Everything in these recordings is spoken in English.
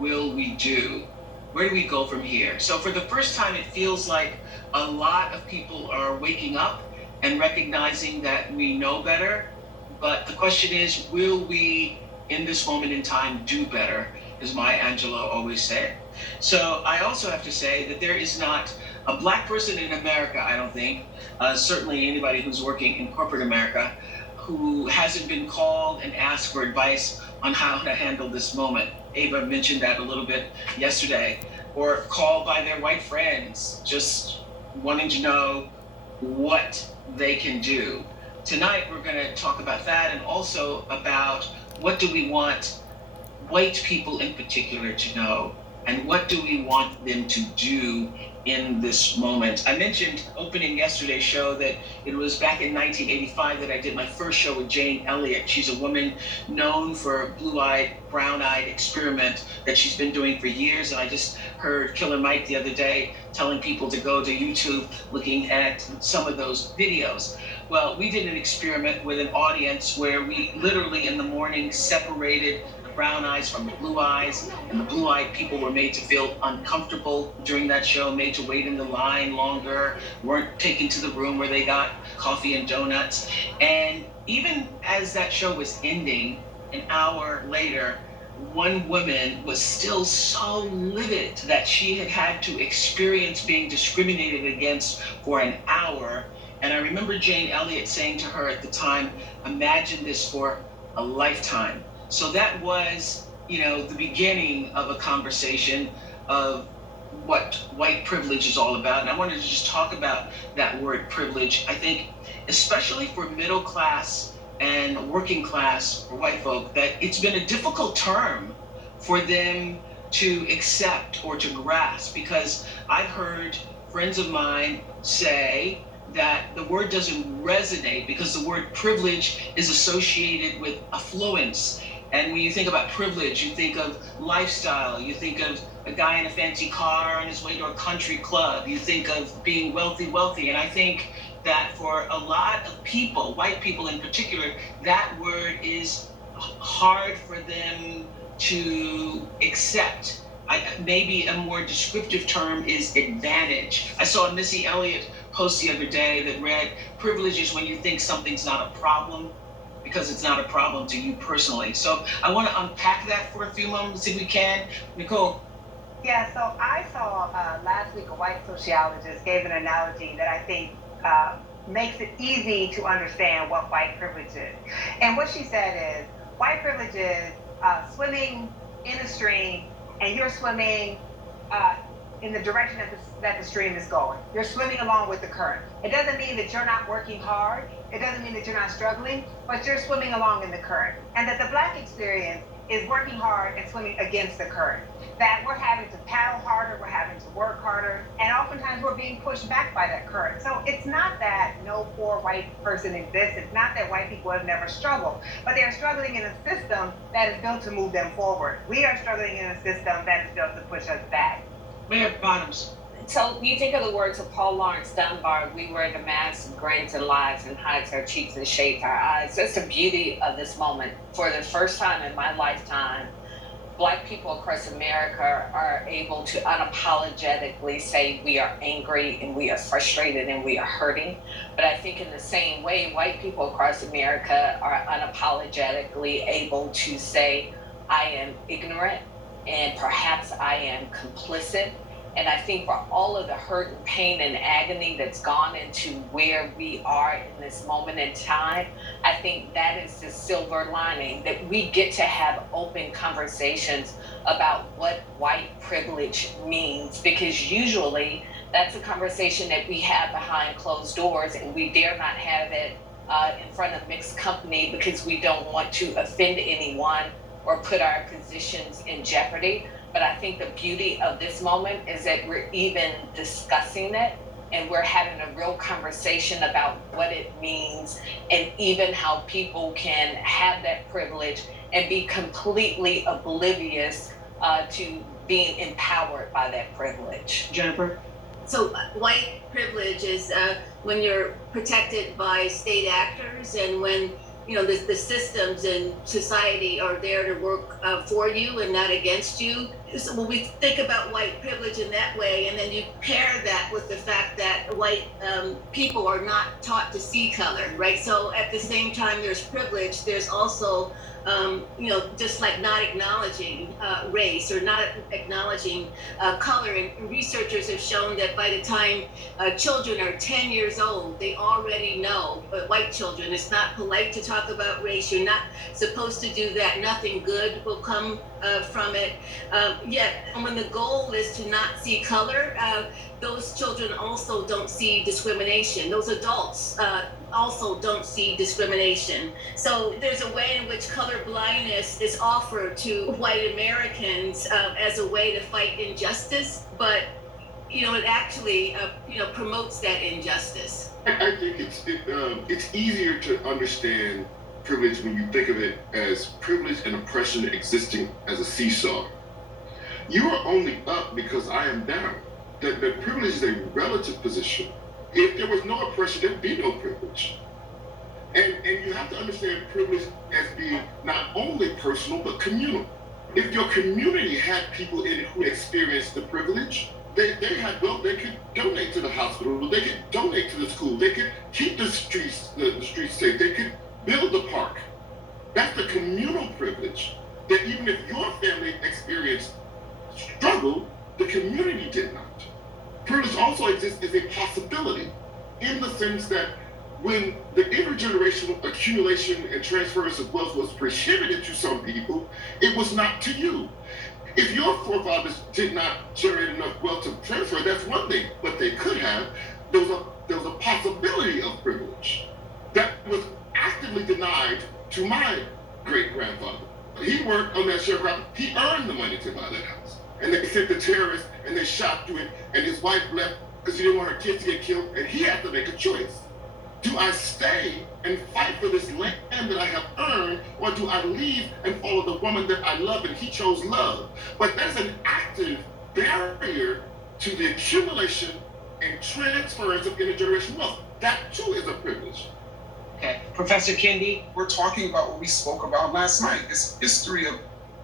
will we do? Where do we go from here? So for the first time, it feels like a lot of people are waking up and recognizing that we know better. But the question is, will we, in this moment in time, do better? As Maya Angelou always said. So I also have to say that there is not a black person in America, I don't think, certainly anybody who's working in corporate America, who hasn't been called and asked for advice on how to handle this moment. Ava mentioned that a little bit yesterday, or called by their white friends, just wanting to know what they can do. Tonight, we're going to talk about that and also about what do we want white people in particular to know, and what do we want them to do in this moment. I mentioned opening yesterday's show that it was back in 1985 that I did my first show with Jane Elliott. She's a woman known for a blue-eyed, brown-eyed experiment that she's been doing for years. And I just heard Killer Mike the other day telling people to go to YouTube looking at some of those videos. Well, we did an experiment with an audience where we literally in the morning separated brown eyes from the blue eyes, and the blue-eyed people were made to feel uncomfortable during that show, made to wait in the line longer, weren't taken to the room where they got coffee and donuts. And even as that show was ending, an hour later, one woman was still so livid that she had had to experience being discriminated against for an hour. And I remember Jane Elliott saying to her at the time, imagine this for a lifetime. So that was, the beginning of a conversation of what white privilege is all about. And I wanted to just talk about that word privilege. I think, especially for middle class and working class or white folk, that it's been a difficult term for them to accept or to grasp, because I've heard friends of mine say that the word doesn't resonate because the word privilege is associated with affluence. And when you think about privilege, you think of lifestyle, you think of a guy in a fancy car on his way to a country club, you think of being wealthy. And I think that for a lot of people, white people in particular, that word is hard for them to accept. Maybe a more descriptive term is advantage. I saw a Missy Elliott post the other day that read, privilege is when you think something's not a problem because it's not a problem to you personally. So I want to unpack that for a few moments if we can. Nicole. Yeah, so I saw last week a white sociologist gave an analogy that I think makes it easy to understand what white privilege is. And what she said is, white privilege is swimming in a stream, and you're swimming in the direction that the stream is going. You're swimming along with the current. It doesn't mean that you're not working hard. It doesn't mean that you're not struggling, but you're swimming along in the current. And that the black experience is working hard and swimming against the current. That we're having to paddle harder, we're having to work harder, and oftentimes we're being pushed back by that current. So it's not that no poor white person exists. It's not that white people have never struggled, but they're struggling in a system that is built to move them forward. We are struggling in a system that is built to push us back. Mayor Bottoms. So you think of the words of Paul Laurence Dunbar, we wear the masks, grins and lies, and hides our cheeks and shades our eyes. That's the beauty of this moment. For the first time in my lifetime, Black people across America are able to unapologetically say we are angry and we are frustrated and we are hurting. But I think in the same way, white people across America are unapologetically able to say, I am ignorant and perhaps I am complicit. And I think for all of the hurt and pain and agony that's gone into where we are in this moment in time, I think that is the silver lining, that we get to have open conversations about what white privilege means, because usually that's a conversation that we have behind closed doors, and we dare not have it in front of mixed company because we don't want to offend anyone or put our positions in jeopardy. But I think the beauty of this moment is that we're even discussing it, and we're having a real conversation about what it means, and even how people can have that privilege and be completely oblivious to being empowered by that privilege. Jennifer? So white privilege is when you're protected by state actors, and when the systems in society are there to work for you and not against you. So when we think about white privilege in that way, and then you pair that with the fact that white people are not taught to see color, right? So at the same time there's privilege, there's also just like not acknowledging race or not acknowledging color. And researchers have shown that by the time children are 10 years old, they already know, white children, it's not polite to talk about race. You're not supposed to do that. Nothing good will come from it. Yet, when the goal is to not see color, those children also don't see discrimination. Those adults also don't see discrimination. So there's a way in which color blindness is offered to white Americans as a way to fight injustice, but it actually promotes that injustice. I think it's easier to understand privilege when you think of it as privilege and oppression existing as a seesaw. You are only up because I am down. That privilege is a relative position. If there was no oppression, there would be no privilege. And you have to understand privilege as being not only personal, but communal. If your community had people in it who experienced the privilege, they had wealth, they could donate to the hospital, they could donate to the school, they could keep the streets safe, they could build the park. That's the communal privilege. That even if your family experienced struggle, the community did not. Privilege also exists as a possibility in the sense that when the intergenerational accumulation and transference of wealth was prohibited to some people, it was not to you. If your forefathers did not generate enough wealth to transfer, that's one thing, but they could have. There was a possibility of privilege that was actively denied to my great-grandfather. He worked on that sharecropping. He earned the money to buy that house. And they sent the terrorists and they shot through it, and his wife left because she didn't want her kids to get killed, and he had to make a choice. Do I stay and fight for this land that I have earned, or do I leave and follow the woman that I love? And he chose love. But there's an active barrier to the accumulation and transference of intergenerational wealth. That too is a privilege. Okay, Professor Kendi. We're talking about what we spoke about last night, this history of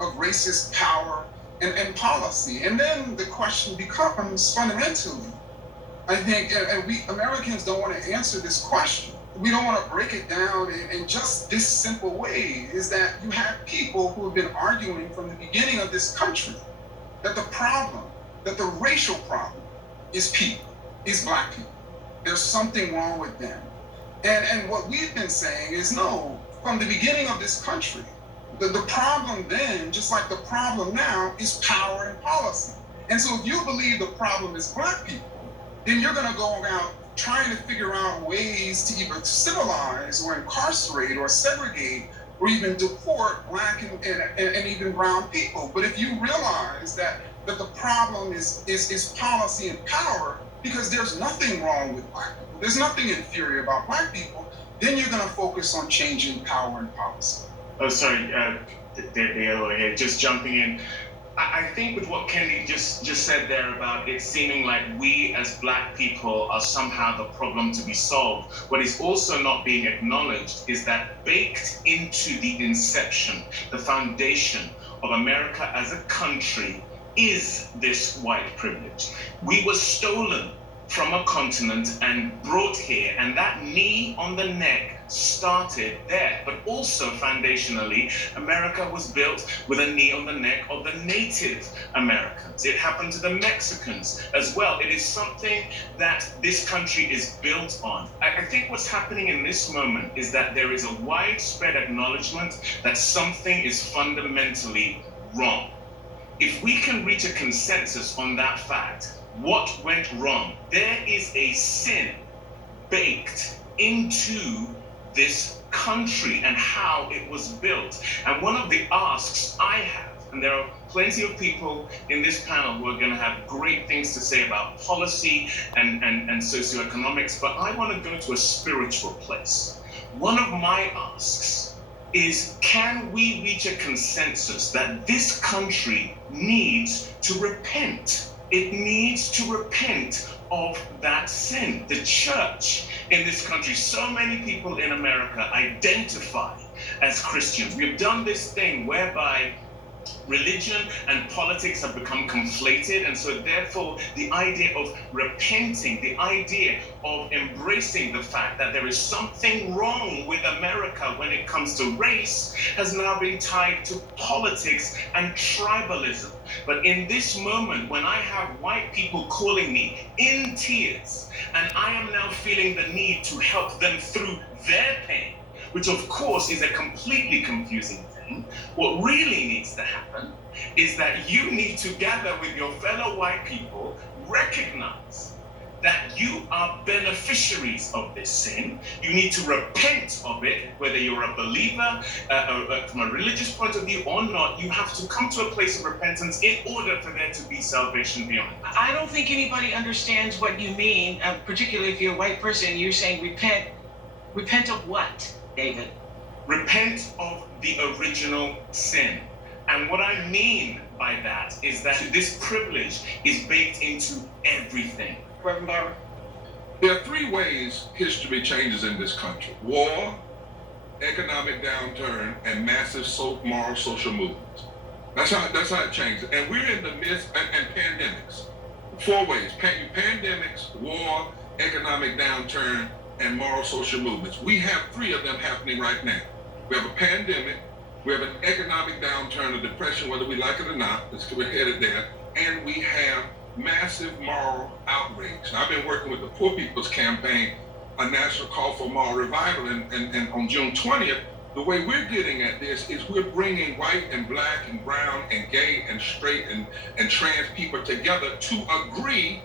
racist power and policy. And then the question becomes fundamentally, I think, and we Americans don't want to answer this question. We don't want to break it down in just this simple way, is that you have people who have been arguing from the beginning of this country that the racial problem is black people. There's something wrong with them. And what we've been saying is no, from the beginning of this country, the problem then, just like the problem now, is power and policy. And so if you believe the problem is black people, then you're going to go around trying to figure out ways to either civilize or incarcerate or segregate or even deport black and even brown people. But if you realize that the problem is policy and power, because there's nothing wrong with black people, there's nothing inferior about black people, then you're going to focus on changing power and policy. Oh, sorry, the other way here, just jumping in. I think with what Kendi just said there about it seeming like we as black people are somehow the problem to be solved, what is also not being acknowledged is that baked into the inception, the foundation of America as a country is this white privilege. We were stolen from a continent and brought here, and that knee on the neck started there. But also foundationally, America was built with a knee on the neck of the Native Americans. It happened to the Mexicans as well. It is something that this country is built on. I think what's happening in this moment is that there is a widespread acknowledgement that something is fundamentally wrong. If we can reach a consensus on that fact, what went wrong? There is a sin baked into this country and how it was built. And one of the asks I have, and there are plenty of people in this panel who are going to have great things to say about policy and socioeconomics, but I want to go to a spiritual place. One of my asks is, can we reach a consensus that this country needs to repent it needs to repent of that sin. The church in this country, so many people in America identify as Christians. We've done this thing whereby religion and politics have become conflated, and so therefore the idea of repenting, the idea of embracing the fact that there is something wrong with America when it comes to race has now been tied to politics and tribalism. But in this moment, when I have white people calling me in tears, and I am now feeling the need to help them through their pain, which of course is a completely confusing thing, what really needs to happen is that you need to gather with your fellow white people, recognize that you are beneficiaries of this sin. You need to repent of it, whether you're a believer from a religious point of view or not. You have to come to a place of repentance in order for there to be salvation beyond it. I don't think anybody understands what you mean, particularly if you're a white person. You're saying repent. Repent of what, David? Repent of the original sin. And what I mean by that is that this privilege is baked into everything. Reverend Barber? There are three ways history changes in this country: war, economic downturn, and massive moral social movements. That's how it changes. And we're in the midst and pandemics. 4 ways: pandemics, war, economic downturn, and moral social movements. We have 3 of them happening right now. We have a pandemic, we have an economic downturn, a depression, whether we like it or not, we're headed there, and we have massive moral outrage. Now, I've been working with the Poor People's Campaign, a national call for moral revival, and on June 20th, the way we're getting at this is we're bringing white and black and brown and gay and straight and trans people together to agree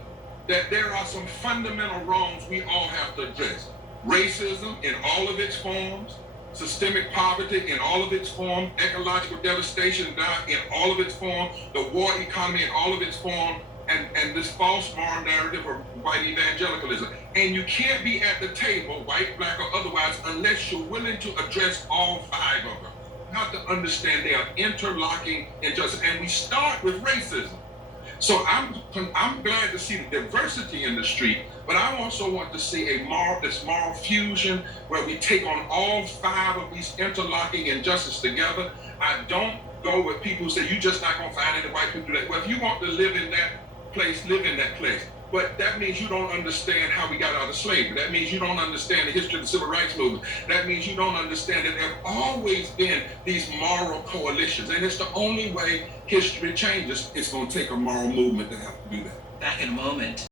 that there are some fundamental wrongs we all have to address. Racism in all of its forms, systemic poverty in all of its forms, ecological devastation in all of its forms, the war economy in all of its forms, and this false moral narrative of white evangelicalism. And you can't be at the table, white, black, or otherwise, unless you're willing to address all 5 of them. You have to understand they are interlocking injustice, and we start with racism. So I'm glad to see the diversity in the street, but I also want to see this moral fusion where we take on all 5 of these interlocking injustices together. I don't go with people who say you're just not gonna find any white people do that. Well, if you want to live in that place, live in that place. But that means you don't understand how we got out of slavery. That means you don't understand the history of the civil rights movement. That means you don't understand that there have always been these moral coalitions. And it's the only way history changes. It's going to take a moral movement to have to do that. Back in a moment.